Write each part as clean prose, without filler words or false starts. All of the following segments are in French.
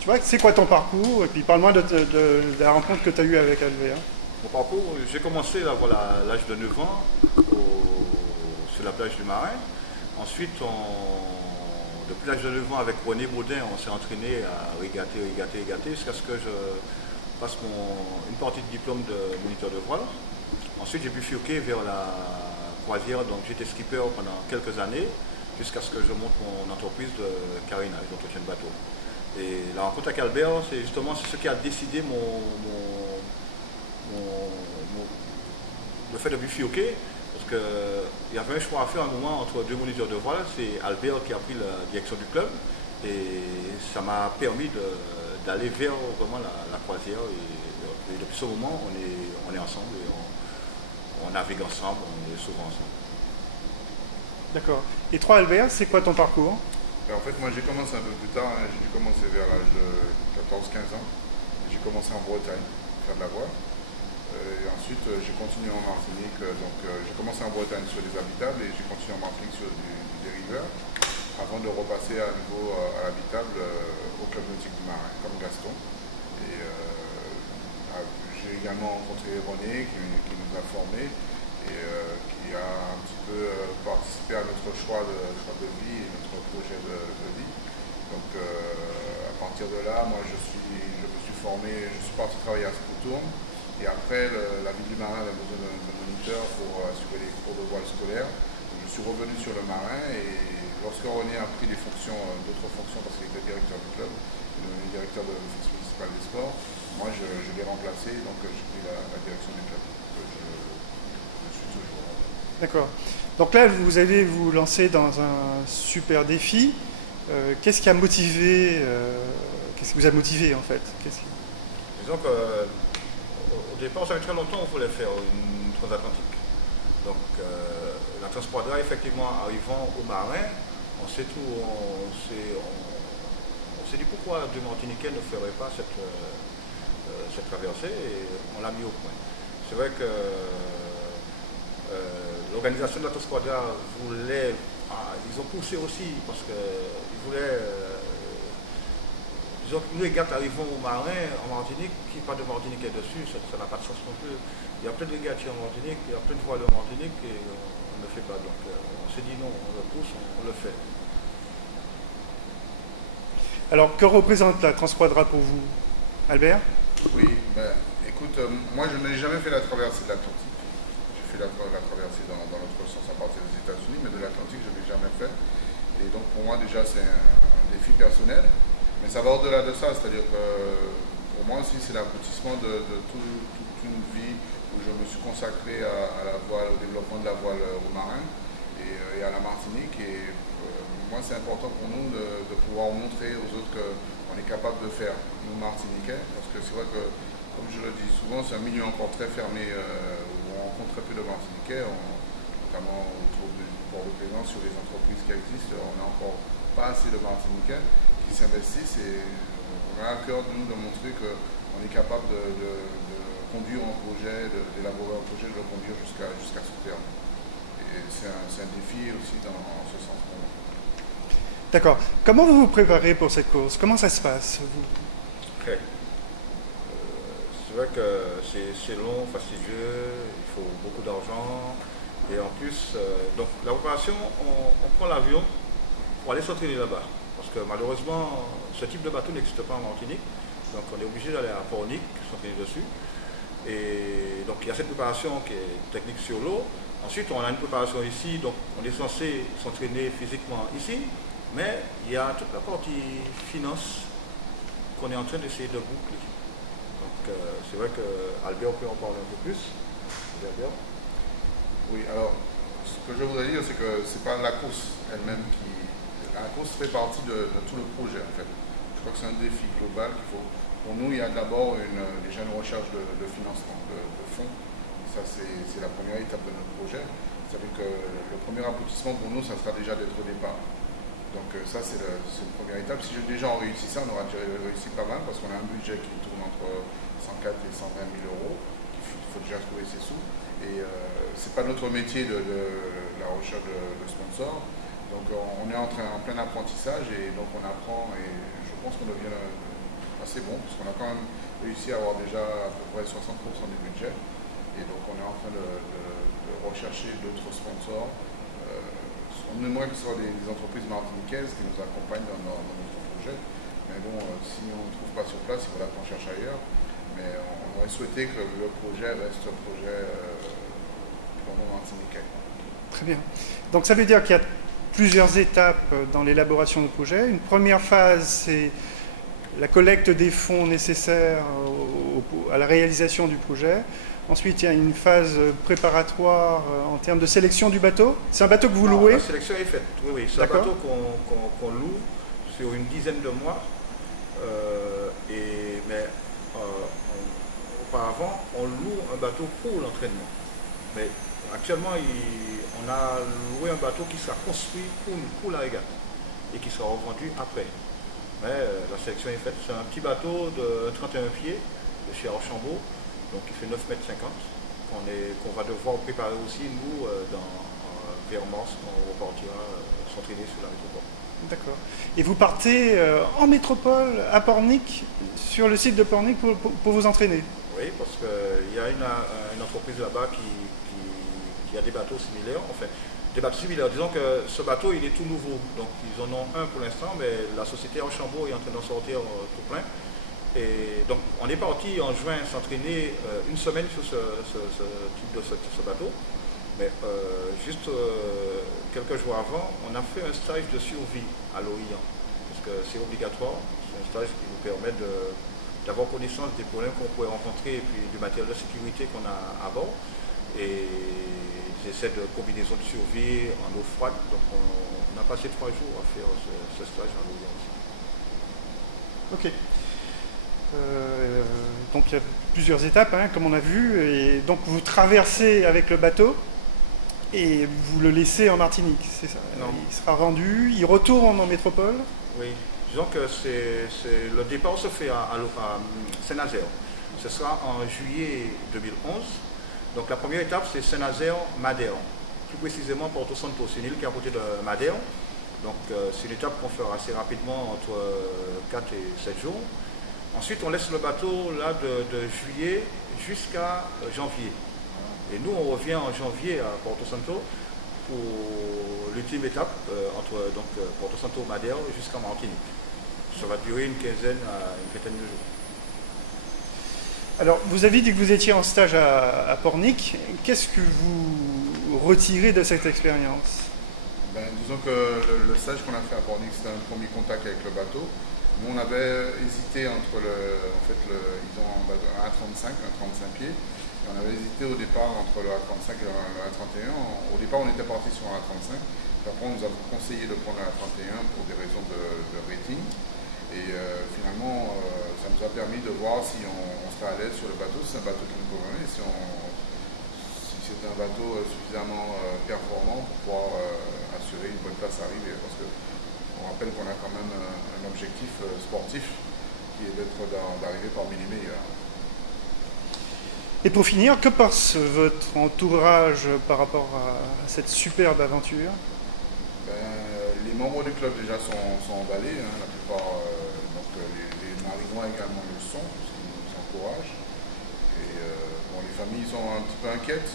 Tu vois, c'est quoi ton parcours? Et puis parle-moi de la rencontre que tu as eue avec Albert. Mon parcours, j'ai commencé là, voilà, à l'âge de 9 ans sur la plage du Marin. Ensuite, depuis l'âge de 9 ans, avec René Baudin, on s'est entraîné à régater, jusqu'à ce que je passe une partie de diplôme de moniteur de voile. Ensuite, j'ai bifurqué vers la croisière, donc j'étais skipper pendant quelques années, jusqu'à ce que je monte mon entreprise de carénage, d'entretien de bateau. Et la rencontre avec Albert, c'est justement ce qui a décidé le fait de bifurquer, parce qu'il y avait un choix à faire à un moment entre deux moniteurs de voile. C'est Albert qui a pris la direction du club, et ça m'a permis d'aller vers vraiment la croisière. Et depuis ce moment, on est ensemble et on navigue ensemble, on est souvent ensemble. D'accord. Et toi, Albert, c'est quoi ton parcours? En fait, moi j'ai commencé un peu plus tard, hein. J'ai dû commencer vers l'âge de 14-15 ans. J'ai commencé en Bretagne, faire de la voile. Et ensuite, j'ai continué en Martinique. J'ai commencé en Bretagne sur les habitables et j'ai continué en Martinique sur du dériveur, avant de repasser à nouveau à l'habitable au club nautique du Marin, comme Gaston. Et j'ai également rencontré René qui nous a formés et qui a un petit peu participé à notre choix de vie et notre projet de vie. Donc à partir de là, moi je me suis formé, je suis parti travailler à Scoutourne. Et après, la ville du Marin avait besoin de moniteurs pour assurer les cours de voile scolaire. Je suis revenu sur le Marin et lorsque René a pris d'autres fonctions parce qu'il était directeur du club, il est devenu directeur de l'office municipal des sports, moi je l'ai remplacé, donc j'ai pris la direction du club. Je suis toujours. D'accord. Donc là, vous allez vous lancer dans un super défi. Qu'est-ce qui a motivé qu'est-ce qui vous a motivé en fait? Disons que au départ, ça fait très longtemps qu'on voulait faire une transatlantique. Donc la Transquadra, effectivement, arrivant au Marin, on s'est dit pourquoi deux Martiniquais ne feraient pas cette traversée, et on l'a mis au point. C'est vrai que l'organisation de la Transquadra voulait, ils ont poussé aussi parce qu'ils voulaient. Disons que nous, les gars, arrivons au Marin, en Martinique, qui n'y a pas de Martiniquais dessus, ça n'a pas de sens non plus. Il y a plein de gars en Martinique, il y a plein de voiles en Martinique, et on ne le fait pas. Donc on s'est dit non, on le pousse, on le fait. Alors, que représente la Transquadra pour vous, Albert? Oui, ben, écoute, moi je n'ai jamais fait la traversée de l'Atlantique. J'ai fait la traversée dans l'autre sens à partir des États-Unis, mais de l'Atlantique je ne l'ai jamais fait. Et donc pour moi déjà c'est un défi personnel. Mais ça va au-delà de ça, c'est-à-dire que pour moi aussi c'est l'aboutissement de toute une vie où je me suis consacré à la voile, au développement de la voile au Marin et à la Martinique. Et moi c'est important pour nous de pouvoir montrer aux autres qu'on est capable de faire, nous Martiniquais, parce que c'est vrai que, comme je le dis souvent, c'est un milieu encore très fermé où on rencontre très peu de Martiniquais, notamment autour du port de plaisance, sur les entreprises qui existent, on n'a encore pas assez de Martiniquais qui s'investissent, et on a à cœur de nous de montrer qu'on est capable de conduire un projet, d'élaborer un projet, de le conduire jusqu'à son terme. Et c'est un défi aussi en ce sens pour moi. D'accord. Comment vous vous préparez pour cette course? Comment ça se passe vous? Okay. C'est vrai que c'est long, fastidieux, il faut beaucoup d'argent. Et en plus, donc la préparation, on prend l'avion pour aller s'entraîner là-bas. Parce que malheureusement, ce type de bateau n'existe pas en Martinique. Donc on est obligé d'aller à Pornic, s'entraîner dessus. Et donc il y a cette préparation qui est technique sur l'eau. Ensuite, on a une préparation ici, donc on est censé s'entraîner physiquement ici. Mais il y a toute la partie finance qu'on est en train d'essayer de boucler. Donc c'est vrai que Albert peut en parler un peu plus. Albert. Oui, alors ce que je voudrais dire, c'est que c'est pas la course elle-même qui. La course fait partie de tout le projet en fait. Je crois que c'est un défi global qu'il faut. Pour nous, il y a d'abord déjà une recherche de financement, de fonds. Ça, c'est la première étape de notre projet. C'est-à-dire que le premier aboutissement pour nous, ça sera déjà d'être au départ. Donc ça, c'est une première étape. Si déjà on réussit ça, on aura déjà réussi pas mal parce qu'on a un budget qui tourne entre 104 et 120 000 euros. Il faut déjà trouver ses sous. Et c'est pas notre métier de la recherche de sponsors. Donc on est en plein apprentissage et donc on apprend et je pense qu'on devient assez bon, parce qu'on a quand même réussi à avoir déjà à peu près 60% du budget. Et donc on est en train de rechercher d'autres sponsors. On aimerait que ce soit des entreprises martiniquaises qui nous accompagnent dans notre projet. Mais bon, si on ne trouve pas sur place, il faudra qu'on cherche ailleurs. Mais on aurait souhaité que le projet reste un projet purement martiniquais. Très bien. Donc ça veut dire qu'il y a plusieurs étapes dans l'élaboration du projet. Une première phase, c'est la collecte des fonds nécessaires à la réalisation du projet. Ensuite, il y a une phase préparatoire en termes de sélection du bateau. C'est un bateau que vous louez? La sélection est faite, oui. C'est un bateau qu'on loue sur une dizaine de mois. Mais auparavant, on loue un bateau pour l'entraînement. Mais actuellement, on a loué un bateau qui sera construit pour la régate et qui sera revendu après. Mais la sélection est faite. C'est un petit bateau de 31 pieds de chez Archambault. Donc il fait 9,50 m qu'on va devoir préparer aussi, nous, vers mars, quand on repartira s'entraîner sur la métropole. D'accord. Et vous partez en métropole, à Pornic, sur le site de Pornic pour vous entraîner? Oui, parce qu'il y a une entreprise là-bas qui a des bateaux similaires. Enfin, des bateaux similaires. Disons que ce bateau, il est tout nouveau. Donc ils en ont un pour l'instant, mais la société Archambault est en train d'en sortir tout plein. Et donc on est parti en juin s'entraîner une semaine sur ce type de bateau, mais juste quelques jours avant, on a fait un stage de survie à l'OIAN, parce que c'est obligatoire, c'est un stage qui nous permet d'avoir connaissance des problèmes qu'on pourrait rencontrer et puis du matériel de sécurité qu'on a à bord. Et j'essaie de combinaison de survie en eau froide, donc on a passé 3 jours à faire ce stage à l'OIAN aussi. Ok. Donc il y a plusieurs étapes, hein, comme on a vu, et donc vous traversez avec le bateau et vous le laissez en Martinique, c'est ça? Non. Il sera rendu, il retourne en métropole? Oui, disons que le départ se fait à Saint-Nazaire. Ce sera en juillet 2011. Donc la première étape, c'est Saint-Nazaire-Madère, plus précisément Porto Santo, c'est une île qui est à côté de Madère. Donc c'est une étape qu'on fera assez rapidement, entre 4 et 7 jours. Ensuite, on laisse le bateau là de juillet jusqu'à janvier. Et nous, on revient en janvier à Porto Santo pour l'ultime étape, entre Porto Santo Madère jusqu'à Martinique. Ça va durer une quinzaine à une vingtaine de jours. Alors, vous avez dit que vous étiez en stage à Pornic. Qu'est-ce que vous retirez de cette expérience? Disons que le stage qu'on a fait à Pornic, c'était un premier contact avec le bateau. Nous, on avait hésité entre ils ont un A35, un 35 pieds. Et on avait hésité au départ entre le A35 et le A31. Au départ, on était parti sur un A35. Puis après, on nous a conseillé de prendre un A31 pour des raisons de rating. Et finalement, ça nous a permis de voir si on serait à l'aise sur le bateau, si c'est un bateau qui nous convenait, si c'était un bateau suffisamment performant pour pouvoir assurer une bonne place à arriver. Parce que on rappelle qu'on a quand même un objectif sportif qui est d'arriver parmi les meilleurs. Et pour finir, que pense votre entourage par rapport à cette superbe aventure? Les membres du club déjà sont emballés, hein, la plupart, les Marinois également le sont, puisqu'ils nous encouragent. Et les familles sont un petit peu inquiètes,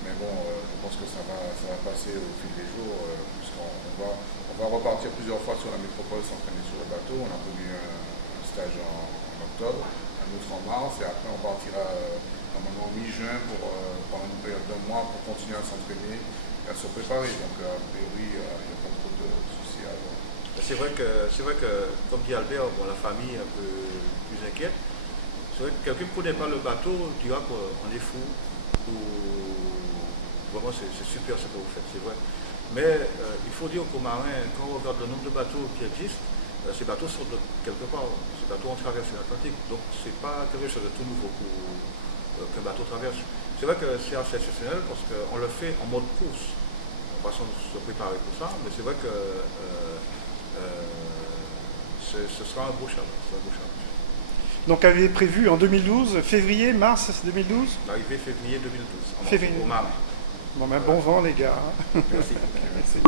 mais bon, je pense que ça va passer au fil des jours, puisqu'on va repartir plusieurs fois sur la métropole s'entraîner sur le bateau. On a prévu un stage en octobre, un autre en mars, et après on partira normalement mi-juin pendant une période d'un mois pour continuer à s'entraîner et à se préparer. Donc a priori, il n'y a pas trop de soucis à avoir. C'est vrai que, comme dit Albert, la famille est un peu plus inquiète. C'est vrai que quelqu'un qui ne connaît pas le bateau dira qu'on est fou, ou vraiment c'est super ce que vous faites, c'est vrai. Mais il faut dire qu'aux marins, quand on regarde le nombre de bateaux qui existent, ces bateaux sortent de quelque part. Ces bateaux ont traversé l'Atlantique, donc ce n'est pas quelque chose de tout nouveau qu'un bateau traverse. C'est vrai que c'est assez exceptionnel parce qu'on le fait en mode course. On va se préparer pour ça, mais c'est vrai que ce sera un beau challenge. Donc avait prévu en 2012, février, mars 2012? L'arrivée février 2012, février. Au Marin. Bon vent les gars. Merci. Merci.